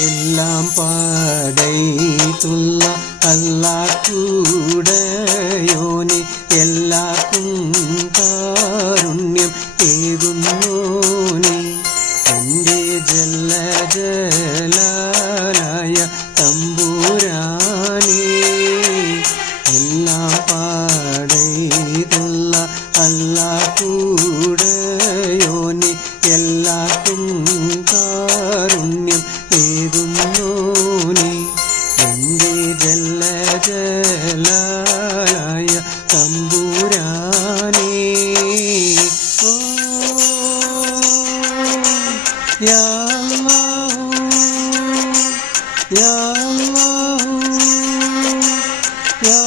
எல்லாம் படைத்துள்ள அல்லாஹ் கூடையோனே എല്ലാവർക്കും കാരുണ്യം ഏകുന്നോനേ എൻ്റെ ജല്ലജലാലായ തമ്പുരാനേ എല്ലാം പടൈതുള്ള അല്ലാഹ് കൂടെയോനേ എല്ലാവർക്കും കാരുണ്യം ഏകുന്നോനേ എൻ്റെ ജല്ലജലാലായ തമ്പുരാനേ ഓ യാ അല്ലാഹ് യാ അല്ലാഹ് യാ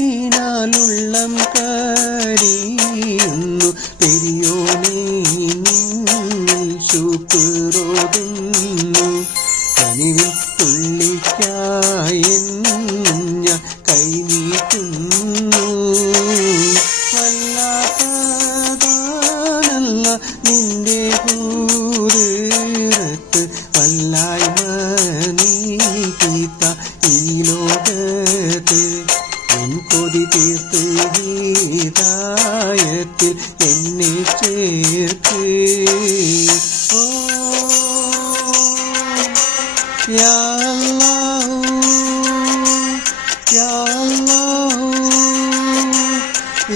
നോവിനാലുള്ളം കരിയുന്നു പെരിയോനേ നിന്നിൽ ശുക്രോതുന്നു കനിവിൽ തുള്ളിക്കായെന്നും ഞാൻ കൈനീട്ടുന്നു വല്ലാത്തതാണല്ല നിന്റെ കൂറിറത്ത് വല്ലായ്മ നീക്കിത്ത ഈ ലോകത്ത് എൻ കൊതി തീർത്ത് ഗീതായത്തിൽ എന്നെ ചേർക്ക് ഓ യാ അല്ലാഹു യാ അല്ലാഹു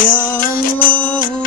യാ അല്ലാഹു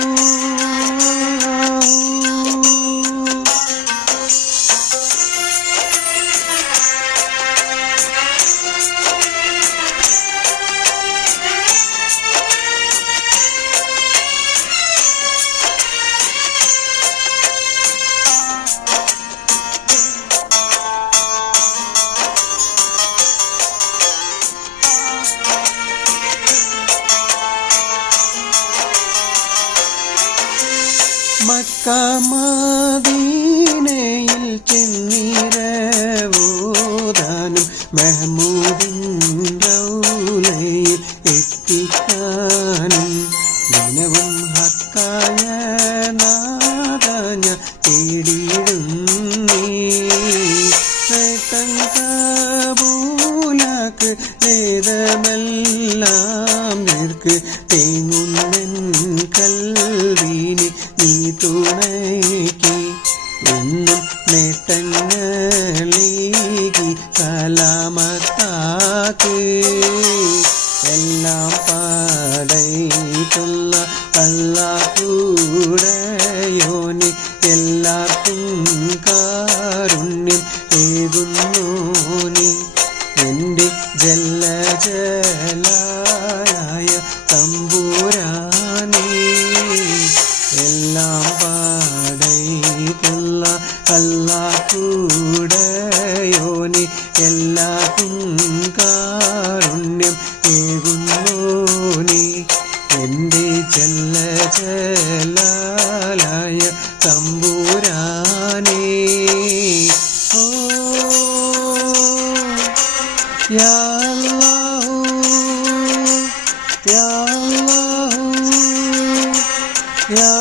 മക്ക മദീനയിൽ ചെന്നിരവോദാനും മെഹ്മൂദിൻ റൗലയിൽ എത്തിക്കാനും ദിനവും ഹക്കായ നാദാഞ്ഞ തേടിയിടുന്നീ കബൂലാക്ക് വേദമെല്ലാം നിർക്ക് തേങ്ങുന്നെൻ കൽവിനി നീ തുണയ്ക്ക് എന്നും നേട്ടങ്ങളീകി സലാമത്താക്ക് എല്ലാം പടൈത്തുള്ള അല്ലാഹ് കൂടെയോനേ എല്ലാവർക്കും കാരുണ്യം ഏകുന്നോനേ എൻ്റെ ജല്ലജലാലായ തമ്പുരാനേ എല്ലാം പടൈത്തുള്ള അല്ലാഹ് കൂടെയോനേ എല്ലാവർക്കും കാരുണ്യം ഏകുന്നോനേ എൻ്റെ ജല്ലജലാലായ തമ്പുരാനേ ഓ യാ അല്ലാഹു യാ അല്ലാഹു യാ